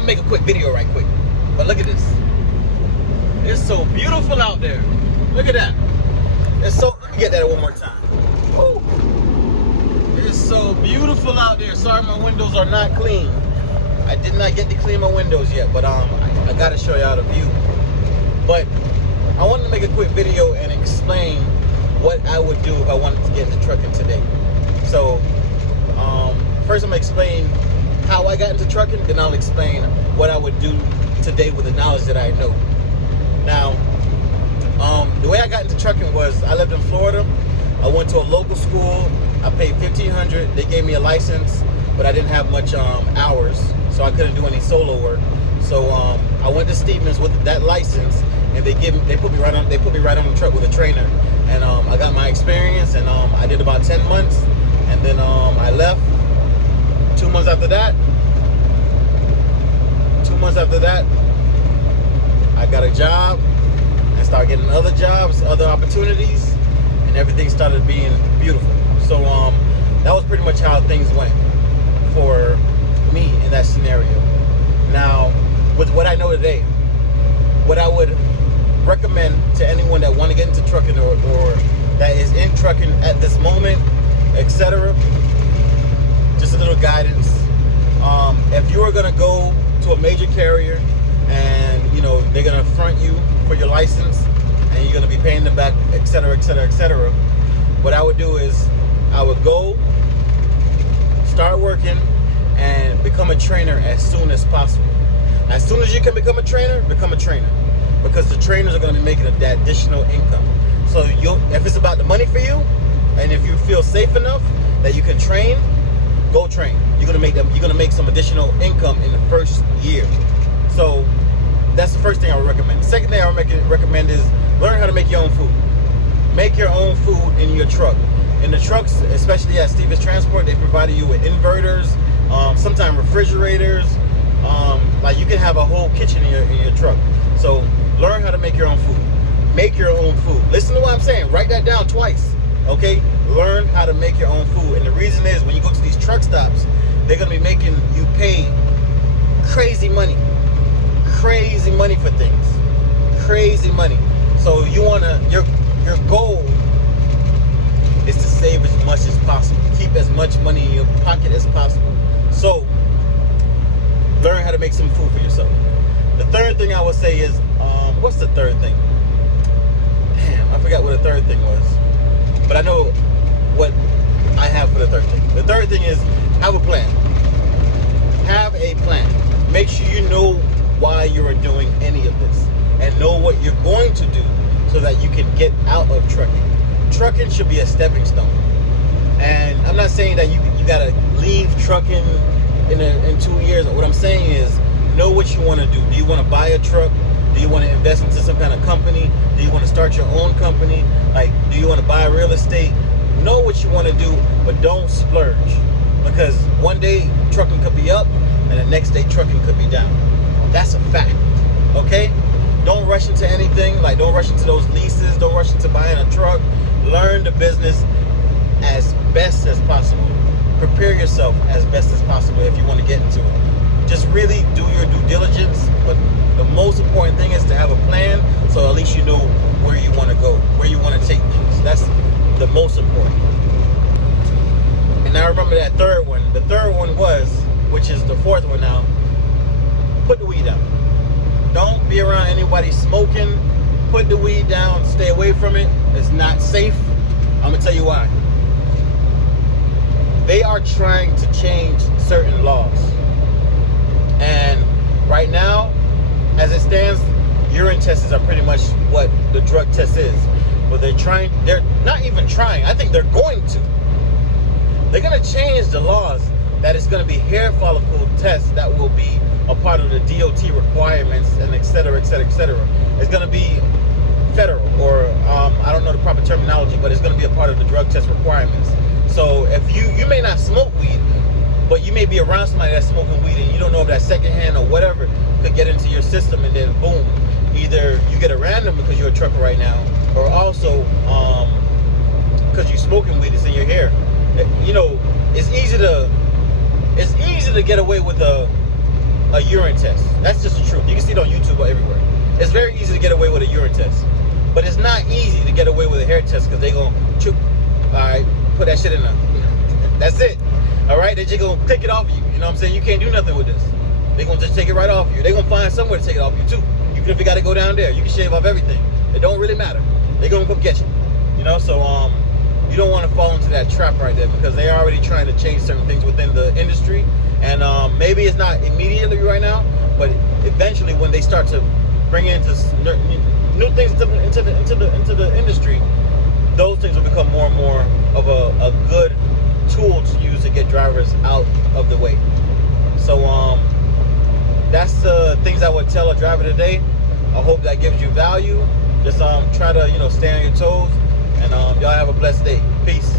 wanted to make a quick video right quick. But look at this. It's so beautiful out there. Look at that. It's so, let me get that one more time. Woo. It's so beautiful out there. Sorry my windows are not clean. I did not get to clean my windows yet, but I gotta show y'all the view. But I wanted to make a quick video and explain what I would do if I wanted to get into trucking today. So first I'm gonna explain how I got into trucking, then I'll explain what I would do today with the knowledge that I know. Now, the way I got into trucking was I lived in Florida. I went to a local school. I paid $1,500. They gave me a license, but I didn't have much hours, so I couldn't do any solo work. So I went to Stevens with that license, and they put me right on the truck with a trainer, and I got my experience, and I did about 10 months, and then I left. 2 months after that, I got a job and started getting other jobs, other opportunities, and everything started being beautiful. So that was pretty much how things went for me in that scenario. Now, with what I know today, what I would recommend to anyone that want to get into trucking or that is in trucking at this moment, etc., just a little guidance. If you are gonna go to a major carrier and they're gonna front you for your license and you're gonna be paying them back, etc., etc., etc., what I would do is I would go start working and become a trainer as soon as possible. As soon as you can become a trainer, because the trainers are gonna be making that additional income. So if it's about the money for you, and if you feel safe enough that you can train, go train. You're gonna make some additional income in the first year. So that's the first thing I would recommend. The second thing I would recommend is learn how to make your own food. Make your own food in your truck. In the trucks, especially at Stevens Transport, they provided you with inverters, sometimes refrigerators. Like you can have a whole kitchen in your truck. So learn how to make your own food. Make your own food. Listen to what I'm saying. Write that down twice. Okay? Learn how to make your own food. And the reason is when you go to these truck stops, they're gonna be making you pay crazy money for things. Crazy money. So your goal is to save as much as possible. Keep as much money in your pocket as possible. So learn how to make some food for yourself. The third thing I would say is, what's the third thing? Damn, I forgot what the third thing was. But I know what I have for the third thing. The third thing is have a plan. Have a plan. Make sure you know why you are doing any of this and know what you're going to do so that you can get out of trucking. Trucking should be a stepping stone. And I'm not saying that you gotta leave trucking in 2 years. What I'm saying is know what you want to do. Do you want to buy a truck? Do you want to invest into some kind of company? Do you want to start your own company? Like, do you want to buy real estate? Know what you want to do, but don't splurge. Because one day trucking could be up and the next day trucking could be down. That's a fact. Okay? Don't rush into anything. Like, don't rush into those leases. Don't rush into buying a truck. Learn the business as best as possible. Prepare yourself as best as possible if you want to get into it. Just really do your due diligence, but the most important thing is to have a plan, so at least you know where you want to go, where you want to take things. That's the most important. And I remember that third one. The third one was, which is the fourth one now, put the weed down. Don't be around anybody smoking. Put the weed down. Stay away from it. It's not safe. I'm going to tell you why. They are trying to change certain laws. And right now, as it stands, urine tests are pretty much what the drug test is. But they're not even trying. I think they're going to. They're going to change the laws that it's going to be hair follicle tests that will be a part of the DOT requirements and et cetera, et cetera, et cetera. It's going to be federal, or I don't know the proper terminology, but it's going to be a part of the drug test requirements. So if you may not smoke weed, but you may be around somebody that's smoking weed and you don't know if that secondhand or whatever could get into your system, and then boom, either you get a random because you're a trucker right now, or also because you're smoking weed, it's in your hair. You know, it's easy to get away with a a urine test. That's just the truth. You can see it on YouTube or everywhere. It's very easy to get away with a urine test, but it's not easy to get away with a hair test because they gonna all right, put that shit in there. That's it. All right, they just gonna take it off you. You know what I'm saying? You can't do nothing with this. They gonna just take it right off you. They gonna find somewhere to take it off you too. Even if you gotta go down there, you can shave off everything. It don't really matter. They gonna come get you. You know, so you don't want to fall into that trap right there because they're already trying to change certain things within the industry, and maybe it's not immediately right now, but eventually when they start to bring into new things into the industry, those things will become more and more of a good tool to use to get drivers out of the way. So that's the things I would tell a driver today. I hope that gives you value. Just try to stay on your toes, and y'all have a blessed day. Peace.